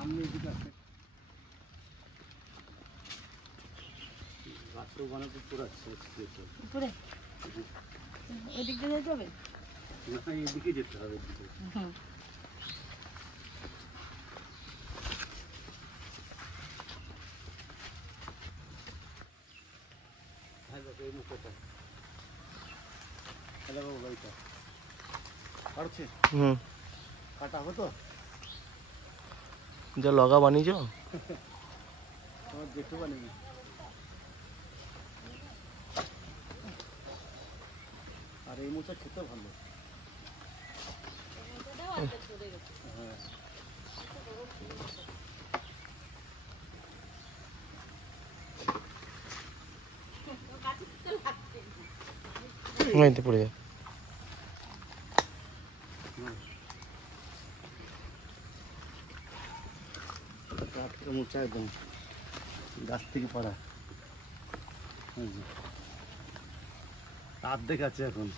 সামনে এদিকে আছে গাছটা বানাতে পুরাচ্ছে উপরে ওদিক দিয়ে যেতে হবে না এদিকে যেতে হবে এদিকে হ্যাঁ দেখো এই মুখটা হ্যালো বাবু ভাইটা কাটছে কাটা হবে তো যা লগা বানিয়েছ তোমার দেখতে বানিয়ে আর এই মোচা খেতে ভালো মাইতে পড়ে যায় মোচা একদম গাছ থেকে পড়া অর্ধেক আছে এখন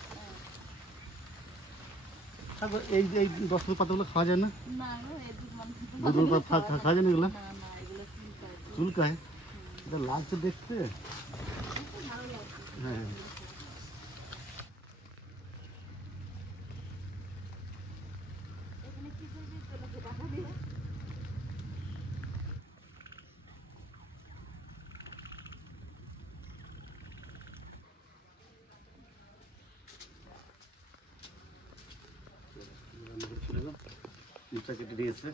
এই এই 10 পাতাগুলো খাওয়া যায় না দুধ পাতা খাওয়া যায় না এগুলো চুলকায় এটা লাগছে দেখতে হ্যাঁ মোচা কেটে দিয়েছে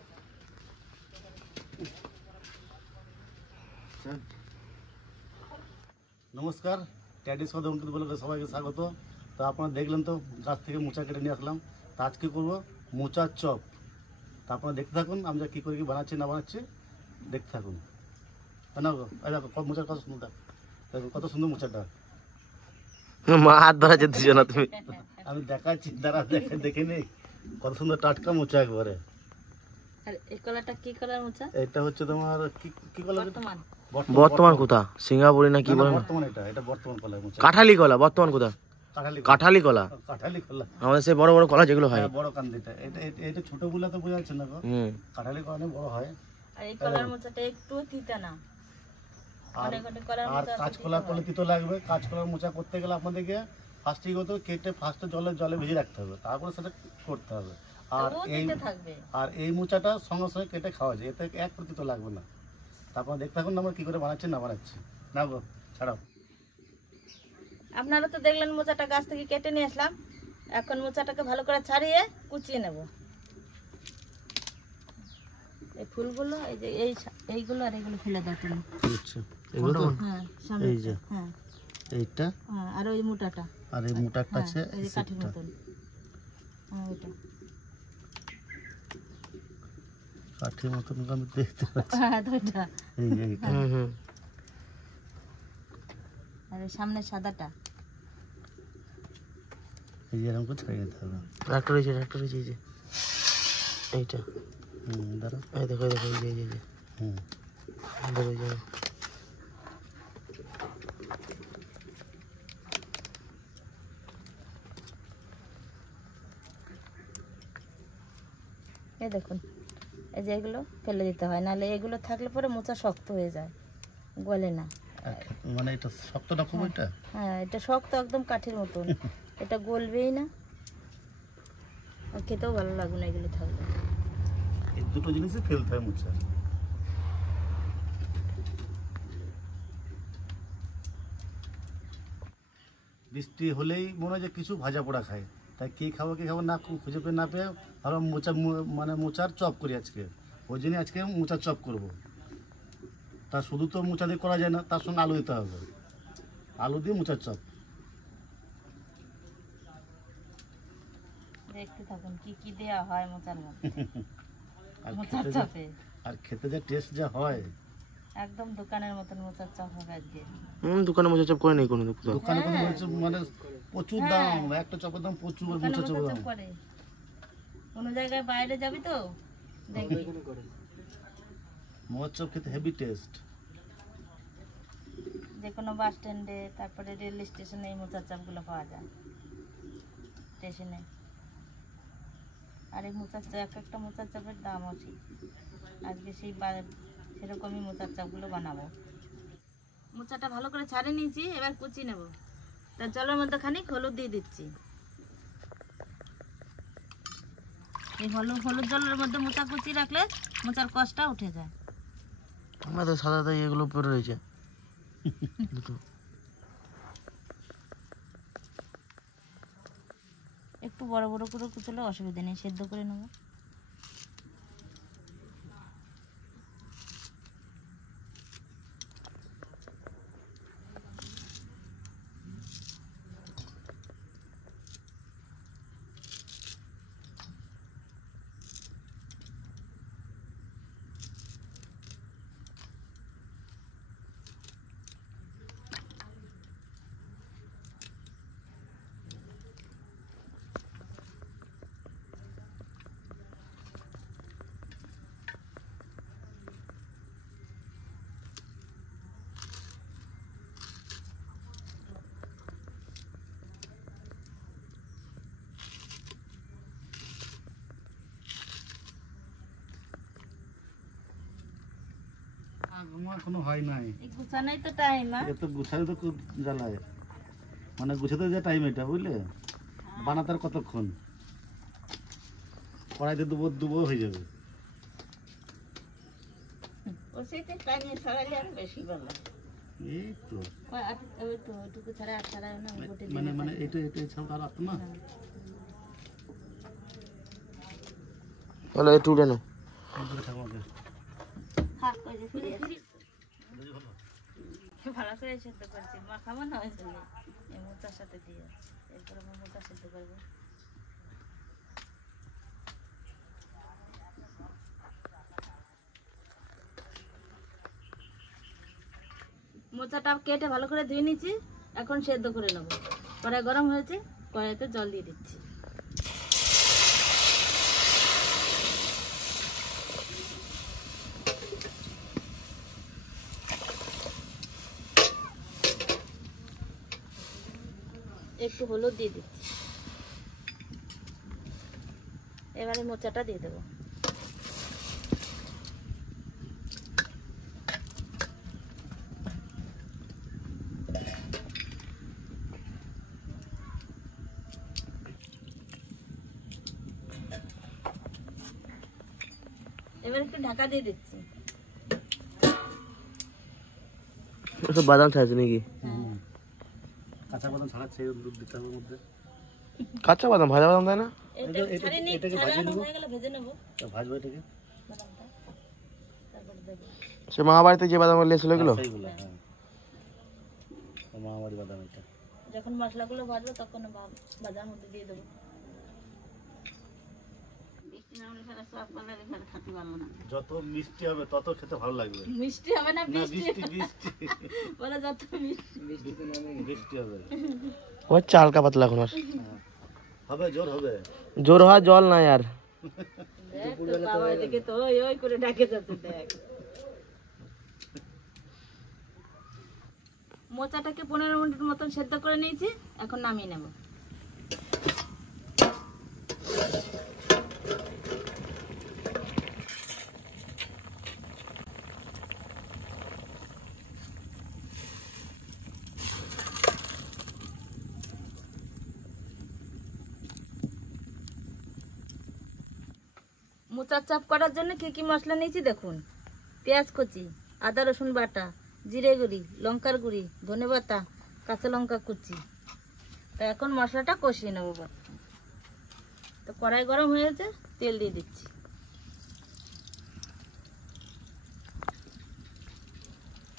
নমস্কার ট্যাডি সাদা অঙ্কিত বলে সবাইকে স্বাগত। তো আপনারা দেখলেন তো গাছ থেকে মোচা কেটে নিয়ে আসলাম। তা আজকে করবো মোচার চপ। তা আপনারা দেখতে থাকুন আমরা কী করে কি বানাচ্ছি না বানাচ্ছি দেখতে থাকুন। না দেখো মোচার কত সুন্দর দেখো কত সুন্দর মোচাটা মা হাত ধরা যেতে না তুমি আমি দেখাচ্ছি দাঁড়া দেখে নেই কত সুন্দর টাটকা মোচা একবারে। আর এই কলাটা কি কলার মোচা? এটা হচ্ছে তোমার কি কলা? বর্তমান কোথা সিঙ্গাপুরি না কি বলে বর্তমান এটা বর্তমান কলা মোচা। কাঁঠালি কলা বর্তমান কোথা? কাঁঠালি কলা। কাঁঠালি কলা আমাদের সেই বড় বড় কলা যেগুলো হয় বড় কান্দিটা এটা এটা ছোট গুলা তো বোঝা যাচ্ছে না গো। কাঁঠালি কলা বড় হয়। আর এই কলার মোচাটা একটু তিতা না। অনেক অনেক কলার মোচা কাঁচকলা করলে তিতো লাগবে। কাঁচকলার মোচা করতে গেলে আপনাদেরকে ফার্স্টে তো কেটে ফার্স্টে জলে ভিজিয়ে রাখতে হবে, তারপরে সেটা করতে হবে। আর এই মোচাটা সঙ্গে সঙ্গে কেটে খাওয়া যায়, এতে এক তিতো লাগবে না। তারপর দেখতে থাকুন আমরা কি করে বানাচ্ছি না বানাচ্ছি। না গো ছাড়াও। আপনারা তো দেখলেন মোচাটা গাছ থেকে কেটে নিয়ে আসলাম। এখন মোচাটাকে ভালো করে ছাড়িয়ে কুচিয়ে নেব। এই ফুলগুলো এই যে এইগুলো আর এইগুলো ফেলে দাও তুমি। আচ্ছা এগুলো হ্যাঁ এই যে হ্যাঁ এইটা আর ওই মোটাটা আর এই মোটাটা আছে এই যে কাঠির মতন। হ্যাঁ ওটা কাঠির মতন আমি দেখতে পাচ্ছি। হ্যাঁ ওটা এই যে এইটা আর এই সামনে সাদাটা এই যে এরকম করে ছাড়িয়ে নিতে হবে। একটা রয়েছে এই যে এইটা দাঁড়া এই দেখো এই যে ধরো এই যে এই দেখুন এই যে এগুলো ফেলে দিতে হয়, নাহলে এগুলো থাকলে পরে মোচা শক্ত হয়ে যায়, গলে না। মানে এটা শক্ত না খুব এটা? হ্যাঁ এটা শক্ত একদম কাঠির মতন, এটা গলবেই না আর খেতেও ভালো লাগবে না এগুলো থাকলে। এই দুটো জিনিসই ফেলতে হয় মোচা। বৃষ্টি হলেই মনে হয় যে কিছু ভাজা পোড়া খায়, তাই কে খাবো না খুঁজে পেয়ে না পেয়ে ভাবলাম মোচার চপ করি আজকে। ওই জন্য আজকে মোচার চপ করব। তা শুধু তো মোচা দিয়ে করা যায় না, তার সঙ্গে আলু দিতে হবে। আলু দিয়ে মোচার চপ। দেখতে থাকুন কি কি দেয়া হয় মোচার মধ্যে। আর খেতে যা টেস্ট যা হয় একদম দোকানের মতন মোচার চপ হবে আজকে। দোকানে মোচা চপ করে নেই কোনো দোকানে মানে প্রচুর দাম, একটা চপের দাম প্রচুর। মোচা চপ দাম করে কোন জায়গায় বাইরে যাবি তো দেখবি মোচার চপ খেতে হেভি টেস্ট। যে কোনো বাস স্ট্যান্ডে তারপরে রেল স্টেশনে এই মোচার চপগুলো পাওয়া যায় স্টেশনে। আর এই মোচার চপ একটা মোচার চপের দাম আছে। আজকে সেরকমই মোচার চপগুলো বানাবো। মোচাটা ভালো করে ছাড়িয়ে নিয়েছি, এবার কুচি নেব। তার জলের মধ্যে খানিক হলুদ দিয়ে দিচ্ছি। এই হলুদ জলের মধ্যে মোচা কুচি রাখলে মোচার কষটা উঠে যায়। আমার তো সাদা সাদা এগুলো পরে রয়েছে দুটো। একটু বড় বড় করে কুচলে অসুবিধা নেই, সেদ্ধ করে নেব। আমার কোনো হয় নাই, এই গুছানোই তো টাইম। এত গুছাই তো খুব জ্বালায়, মানে গুছাতে যে টাইম এটা বুঝলে, বানাতে আর কতক্ষণ, কড়াইতে দুবো হয়ে যাবে। ওইটা টাইমে ছাড়াইলে আর বেশি ভালো। এই তো ওইটুকু ছাড়া আর ছাড়াই না, মানে এটা ছাড়া আর আসতো না। বলো একটু উঠে নাও। ভালো করে সেদ্ধ করছি, মাখাবো না ওই জন্য এই মোচার সাথে দিয়ে, এরপরে আমি মোচা সেদ্ধ করবো। মোচাটা কেটে ভালো করে ধুয়ে নিচ্ছি, এখন সেদ্ধ করে নেবো। কড়াই গরম হয়েছে, কড়াইতে জল দিয়ে দিচ্ছি। একটু হলুদ দিয়ে দিচ্ছি। এবারে মোচাটা দিয়ে দেবো। এবার একটু ঢাকা দিয়ে দিচ্ছি। বাদাম ছাড়ছে নাকি? কাঁচা বাদাম ছাড়াচ্ছে, দুধ দিতে হবে মধ্যে। কাঁচা বাদাম, ভাজা বাদাম তাই না? এটাকে ভাজিয়ে নেবো, ভেজে নেবো ভাজবো এটাকে। বাদামটা, তারপরে দেবো। সে মামা বাড়িতে যে বাদাম লেছিল এগুলো? সেইগুলো, হ্যাঁ, মামাবাড়ি বাদাম এটা। যখন মশলাগুলো ভাজবো তখন বাদাম মধ্যে দিয়ে দেবো। যত মিষ্টি হবে তত খেতে ভালো লাগবে। মিষ্টি হবে না, বলে যত মিষ্টি হবে। ওর চালকা পাতলা এখন আর হবে, জোর হবে। জোর হওয়া জল নাই আর। দেখ তোর বাবা এদিকে তো ওই করে ডাকে যাচ্ছে, দেখ। মোচাটাকে 15 মিনিট মতন সেদ্ধ করে নিয়েছি, এখন নামিয়ে নেব। মোচার চাপ করার জন্য কি কি মশলা নিয়েছি দেখুন। পেঁয়াজ কুচি, আদা রসুন বাটা, জিরে গুঁড়ি, লঙ্কার গুঁড়ি, ধনে পাতা, কাঁচা লঙ্কা কুচি। তো এখন মশলাটা কষিয়ে নেবো। তো কড়াই গরম হয়েছে, তেল দিয়ে দিচ্ছি।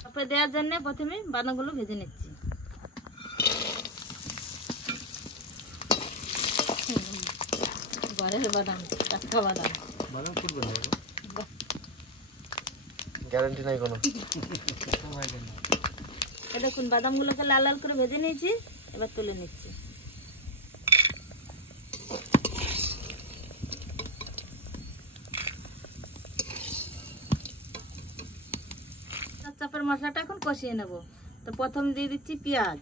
চাপে দেওয়ার জন্য প্রথমে বাদামগুলো ভেজে নিচ্ছি। ঘরের বাদাম, টাটকা বাদাম। বাদাম ফুটবে না, গ্যারান্টি নাই কোনো। দেখুন বাদামগুলোকে লাল লাল করে ভেজে নিয়েছি, এবার তুলে নিচ্ছি। চাপের মশলাটা এখন কষিয়ে নেব। তো প্রথম দিয়ে দিচ্ছি পেঁয়াজ,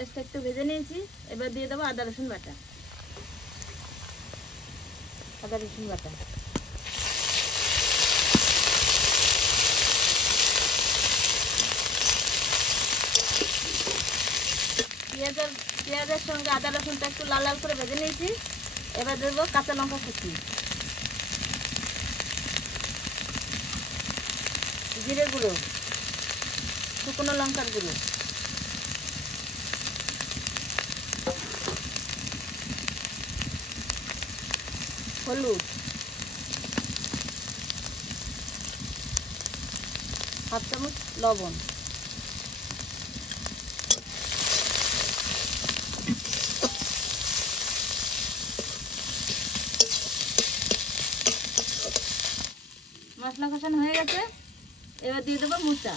পেঁয়াজটা একটু ভেজে নিয়েছি, এবার দিয়ে দেবো আদা রসুন বাটা। আদা রসুন বাটা পেঁয়াজের সঙ্গে আদা রসুনটা একটু লাল লাল করে ভেজে নিয়েছি। এবার দেবো কাঁচা লঙ্কা কুচি, জিরে গুঁড়ো, শুকনো লঙ্কার গুঁড়ো, হলুদ, হাফ চামচ লবণ। মশলা কষানো হয়ে গেছে, এবার দিয়ে দেবো মোচা।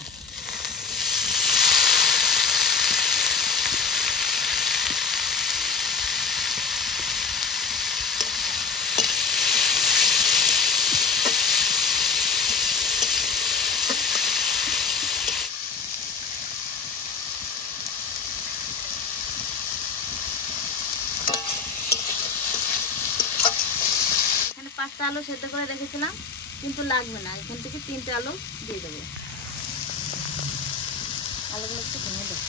এখানে 5টা আলু সেদ্ধ করে রেখেছিলাম, কিন্তু লাগবে না, এখান থেকে 3টে আলু দিয়ে দেবো। আলুগুলো একটু ভেঙে দেবো।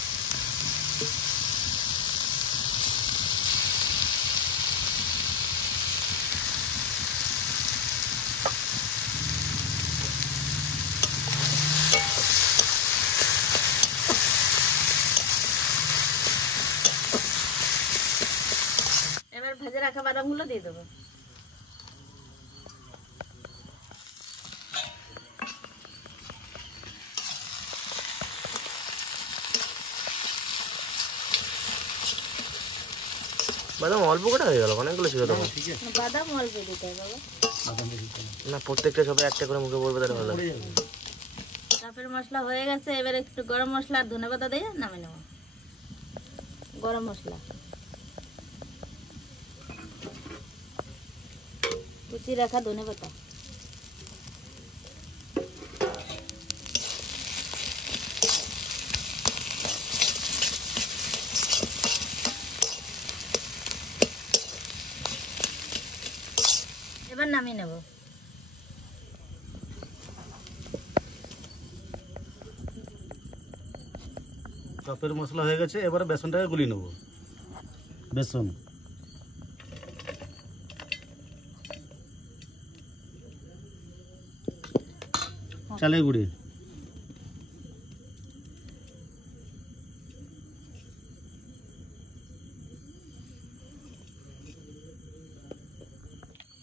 এবার ভেজে রাখা বাদামগুলো দিয়ে দেবো। বাদাম অল্প করে হয়ে গেল, অনেকগুলো ছিল তখন। ঠিক আছে, বাদাম অল্প দিতে হবে বাবা। বাদাম দিয়ে দিতে হবে। না, প্রত্যেকটা সবাই একটা করে মুখে পড়বে, তাহলে ভালো পড়ে লাগবে। যাবে। চাপের মশলা হয়ে গেছে, এবার একটু গরম মশলা আর ধনেপাতা দিয়ে নামিয়ে নেব। গরম মশলা, কুচি রাখা ধনেপাতা, এবার নামিয়ে নেব। চপের মশলা হয়ে গেছে, এবারে বেসনটাকে গুলিয়ে নেব। বেসন, চালের গুঁড়ি,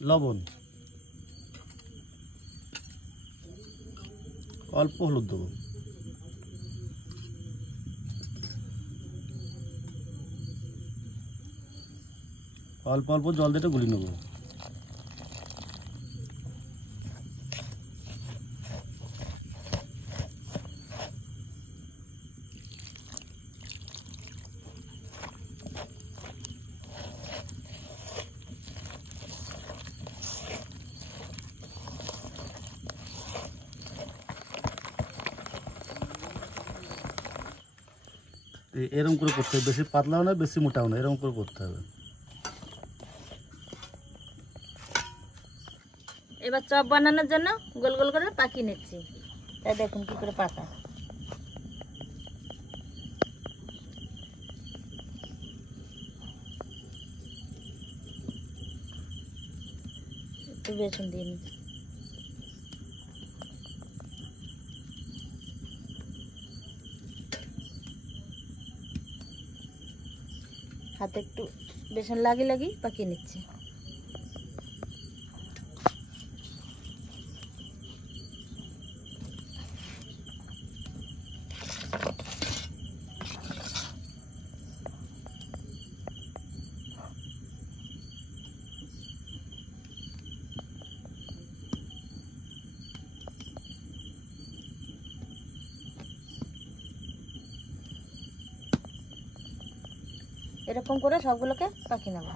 লবণ, অল্প হলুদ দেবো, অল্প অল্প জল দিয়ে গুলিয়ে নেবো। এরকম করে করতে হবে, বেশি পাতলাও না বেশি মোটাও না, এরকম করে করতে হবে। এবার চপ বানানোর জন্য গোল গোল করে পাকিয়ে নিচ্ছি। তাই দেখুন কি করে পাতা। একটু বেসন দিয়ে নিচ্ছি। হাতে একটু বেসন লাগিয়ে পাকিয়ে নিচ্ছি। এরকম করে সবগুলোকে পাকিয়ে নেব।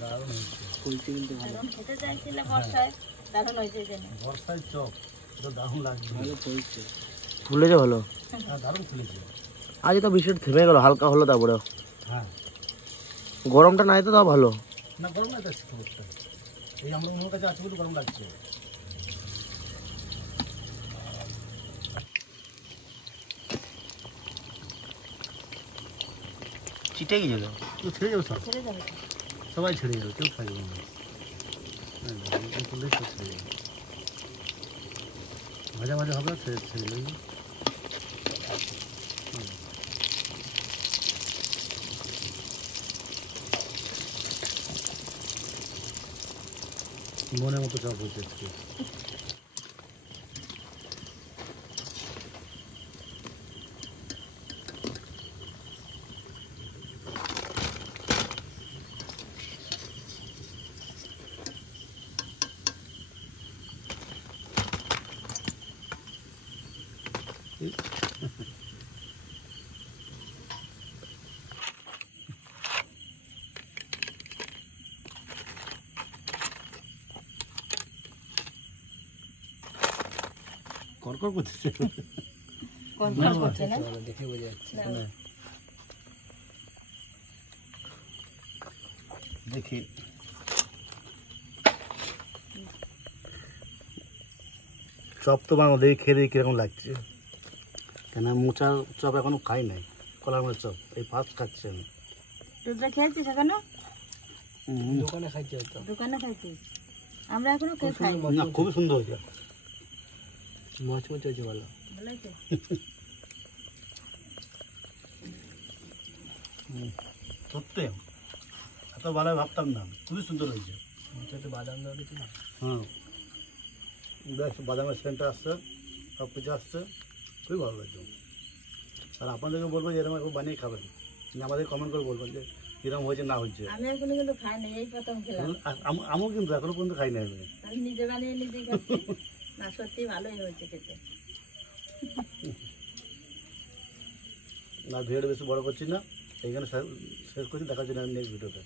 দারুণ হয়েছে। এখন খেতে চাইছিলে বর্ষায়, দারুণ হয়েছে এই জন্য। বর্ষায় চপ তো দারুণ লাগবে। ফুলেছে ভালো। হ্যাঁ দারুণ ফুলেছে। আজ তো বৃষ্টি থেমে গেল, হালকা হলো তারপরে। হ্যাঁ গরমটা নাই তো তাও ভালো। না গরম লাগছে খুব একটা। এই আমরা ওর কাছে আছে বলে গরম লাগছে। চিটে গেছিল। তো ছেড়ে যাবে সব, ছেড়ে যাবে তো। সবাই ছেড়ে যাবে, কেউ থাকবে না। করলেই সব ছেড়ে যাবে, ভাজা ভাজা হবে, ছেড়ে ছেড়ে যাবে। মনের মতো চপ হচ্ছে আজকে। কড়কড় করতেছে। কনফার্ম করছে না? দেখে বোঝা যাচ্ছে। দাও। দেখি চপ তো বানাবো, দেখি খেয়ে দেখি কিরকম লাগছে। কেন মোচার চপ এখনো খাই নাই, কলার মোচার চপ এই ফার্স্ট খাচ্ছি আমি। দুধটা খেয়েছিস এখনো? দোকানে খাইছে হয়তো। দোকানে খাইছিস? আমরা এখনো কেউ খাই। না খুবই সুন্দর হয়েছে। মচমচ হয়েছে ভালো। ভালো হয়েছে? সত্যি এত ভালো ভাবতাম না, খুবই সুন্দর হয়েছে। মচতে বাদাম দেওয়া কিছু না। হ্যাঁ বেশ বাদামের সেন্টার আসছে, সব কিছু আসছে, খুবই ভালো লাগছে। আর আপনাদেরকে বলবো যে এরকম একবার বানিয়ে খাবেন, আমাদের কমেন্ট করে বলবেন যে কীরকম হয়েছে না হয়েছে। আমি এখনো কিন্তু খাই নাই, এই প্রথম খেলাম। আমিও কিন্তু এখনো পর্যন্ত খাই না আমি। আমি নিজে বানিয়ে নিজেই খাচ্ছি। না সত্যি ভালোই হয়েছে খেতে। না ভিডিওটা বেশি বড় করছি না, এইখানে শেষ করছি, দেখা হচ্ছে না নেক্সট ভিডিওতে।